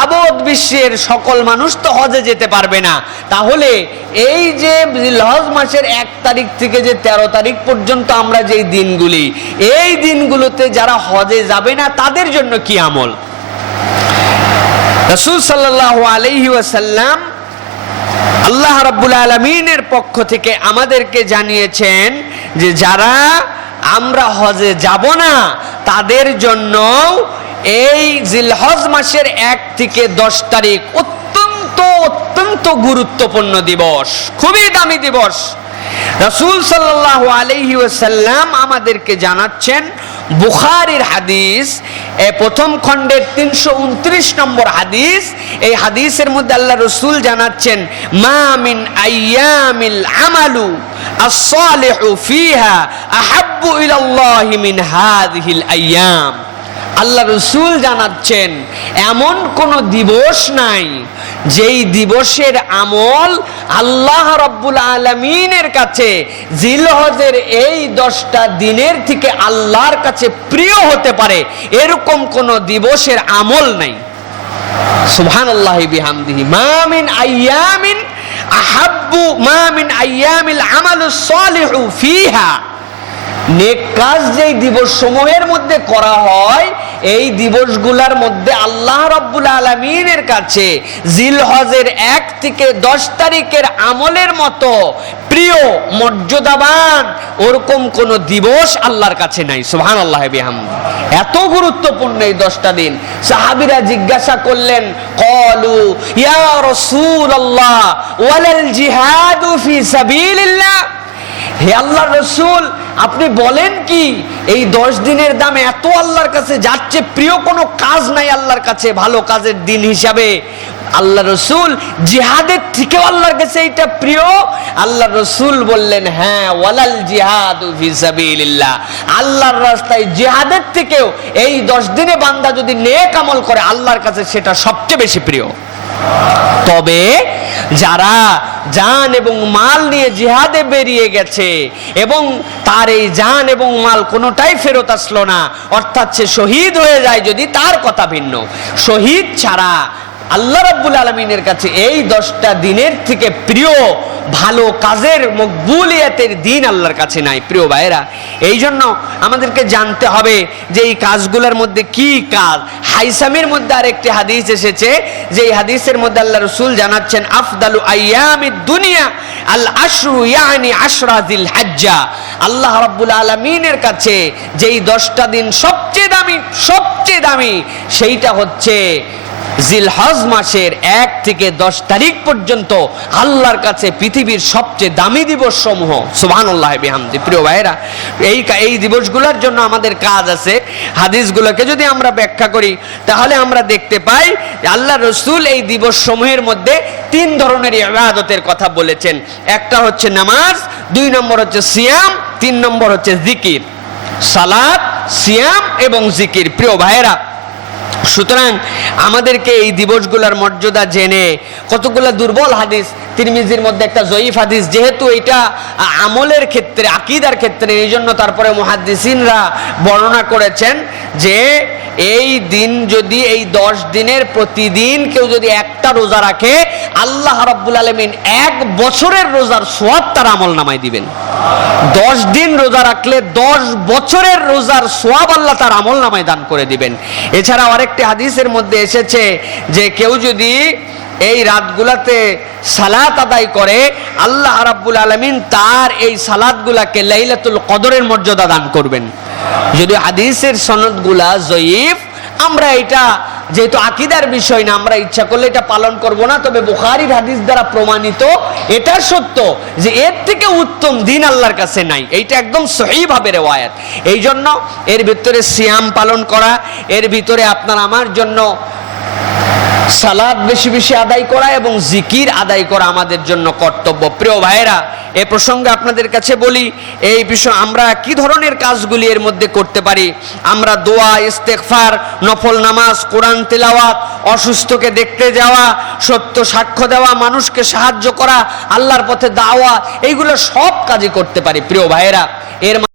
তাবৎ বিশ্বের সকল মানুষ তো হজে যেতে পারবে না। তাহলে এই যে হজ মাসের এক তারিখ থেকে যে তেরো তারিখ পর্যন্ত আমরা যেই দিনগুলি, এই দিনগুলোতে যারা হজে যাবে না, তাদের জন্য কি আমল? রসুল সাল্লাহ আলহি আল্লাহ রাব্বুল আলমিনের পক্ষ থেকে আমাদেরকে জানিয়েছেন যে যারা আমরা হজে যাব না, তাদের জন্য এই জিলহজ মাসের এক থেকে দশ তারিখ অত্যন্ত অত্যন্ত গুরুত্বপূর্ণ দিবস, খুবই দামি দিবস। রসুল সাল্লাহ আলহি ওসাল্লাম আমাদেরকে জানাচ্ছেন, বুখারির হাদিস, এ প্রথম খণ্ডের তিনশো উনত্রিশ নম্বর হাদিস, এই হাদিসের মধ্যে আল্লাহ রসুল জানাচ্ছেন মামিন আইয়ামিল আমালু আসলেহু ফিহা আহাব্বু ইলাল্লাহি মিন হাদিহিল আইয়াম। আল্লাহ রসুল জানাচ্ছেন, এমন কোন দিবস নাই যেই দিবসের আমল আল্লাহ রব্বুল আলমিনের কাছে জিলহজের এই দশটা দিনের থেকে আল্লাহর কাছে প্রিয় হতে পারে, এরকম কোন দিবসের আমল নাই। সুবহান আল্লাহ বিহামদিহি মামিন আইয়ামিন আহাব্বু মামিন আইয়ামিল আমালু সালিহু ফিহা। নেক কাজ যেই দিবস সমূহের মধ্যে করা হয়, এই দিবসগুলোর মধ্যে আল্লাহ রব্বুল আলমিনের কাছে জিলহজের এক থেকে দশ তারিখের আমলের মতো প্রিয়, মর্যাদাবান ওরকম কোন দিবস আল্লাহর কাছে নাই। সুহান আল্লাহ বিহাম এত গুরুত্বপূর্ণ এই দশটা দিন। সাহাবিরা জিজ্ঞাসা করলেন, কলু ইয়া রসুল আল্লাহ ওয়ালাল জিহাদু ফি সাবিলিল্লাহ? হে আল্লাহ রসুল আপনি বলেন কি, এই দশ দিনের দাম এত আল্লাহর কাছে যাচ্ছে প্রিয় কোনো কাজ নাই আল্লাহর কাছে, ভালো কাজের দিন হিসাবে। আল্লাহ রসুল জিহাদের থেকেও আল্লাহর কাছে এইটা প্রিয়। আল্লাহ রসুল বললেন হ্যাঁ ওয়ালাল জিহাদ আল্লাহর রাস্তায় জিহাদের থেকেও এই দশ দিনে বান্দা যদি নেক আমল করে, আল্লাহর কাছে সেটা সবচেয়ে বেশি প্রিয়। তবে যারা জান এবং মাল নিয়ে জিহাদে বেরিয়ে গেছে এবং তার এই জান এবং মাল কোনোটাই ফেরত আসলো না, অর্থাৎ সে শহীদ হয়ে যায় যদি তার কথা ভিন্ন। শহীদ ছাড়া আল্লাহ রাব্বুল আলমিনের কাছে এই দশটা দিনের থেকে প্রিয় ভালো কাজের মকবুলিয়াতের দিন আল্লাহর কাছে নাই, প্রিয় ভাইয়েরা। এই জন্য আমাদেরকে জানতে হবে যে এই কাজগুলোর মধ্যে কি কাজ। হাইসামের মধ্যে আরেকটি হাদিস এসেছে, যে এই হাদিসের মধ্যে আল্লাহ রসুল জানাচ্ছেন, আফদালু আইয়ামি দুনিয়া, আল আশরু ইয়ানি আশরাদিল হাজ্জা। আল্লাহ রাব্বুল আলমিনের কাছে যেই দশটা দিন সবচেয়ে দামি সবচেয়ে দামি, সেইটা হচ্ছে জিলহজ মাসের এক থেকে দশ তারিখ পর্যন্ত আল্লাহর কাছে পৃথিবীর সবচেয়ে দামি দিবস সমূহ সুবাহ বিহামদি। প্রিয় ভাইরা এই এই দিবসগুলোর জন্য আমাদের কাজ আছে। হাদিসগুলোকে যদি আমরা ব্যাখ্যা করি, তাহলে আমরা দেখতে পাই, আল্লাহ রসুল এই দিবস সমূহের মধ্যে তিন ধরনের ইবাদতের কথা বলেছেন। একটা হচ্ছে নামাজ, দুই নম্বর হচ্ছে সিয়াম, তিন নম্বর হচ্ছে জিকির। সালাদ সিয়াম এবং জিকির। প্রিয় ভাইয়েরা সুতরাং আমাদেরকে এই দিবসগুলোর মর্যাদা জেনে কতগুলো দুর্বল হাদিস তিরমিজির মধ্যে একটা জয়ীফ হাদিস, যেহেতু এটা আমলের ক্ষেত্রে, আকিদার ক্ষেত্রে, এই জন্য তারপরে মহাদিসিনরা বর্ণনা করেছেন যে এই দিন যদি, এই দশ দিনের প্রতিদিন কেউ যদি একটা রোজা রাখে, আল্লাহ রব্বুল আলমিন এক বছরের রোজার সোয়াব তার আমল নামায় দিবেন। দশ দিন রোজা রাখলে দশ বছরের রোজার সোয়াব আল্লাহ তার আমল নামায় দান করে দিবেন। এছাড়াও আরেকটি হাদিসের মধ্যে এসেছে যে কেউ যদি এই রাতগুলাতে সালাত আদায় করে, আল্লাহ রাব্বুল আলমিন তার এই সালাদগুলাকে লাইলাতুল কদরের মর্যাদা দান করবেন। যদি হাদিসের সনদগুলা জয়ীফ, আমরা এটা যেহেতু আকিদার বিষয় না, আমরা ইচ্ছা করলে এটা পালন করব না, তবে বুখারির হাদিস দ্বারা প্রমাণিত এটা সত্য যে এর থেকে উত্তম দিন আল্লাহর কাছে নাই। এইটা একদম সহিভাবে রেওয়ায়াত। এই জন্য এর ভিতরে সিয়াম পালন করা, এর ভিতরে আপনার আমার জন্য সালাদ বেশি বেশি আদায় করা এবং জিকির আদায় করা আমাদের জন্য কর্তব্য। প্রিয় ভাইয়েরা, এ প্রসঙ্গে আপনাদের কাছে বলি, এই বিষয় আমরা কি ধরনের কাজগুলি এর মধ্যে করতে পারি? আমরা দোয়া ইস্তেকফার নফল নামাজ, কোরআন তেলাওয়াত, অসুস্থকে দেখতে যাওয়া, সত্য সাক্ষ্য দেওয়া, মানুষকে সাহায্য করা, আল্লাহর পথে দাওয়া এইগুলো সব কাজই করতে পারি। প্রিয় ভাইয়েরা, এর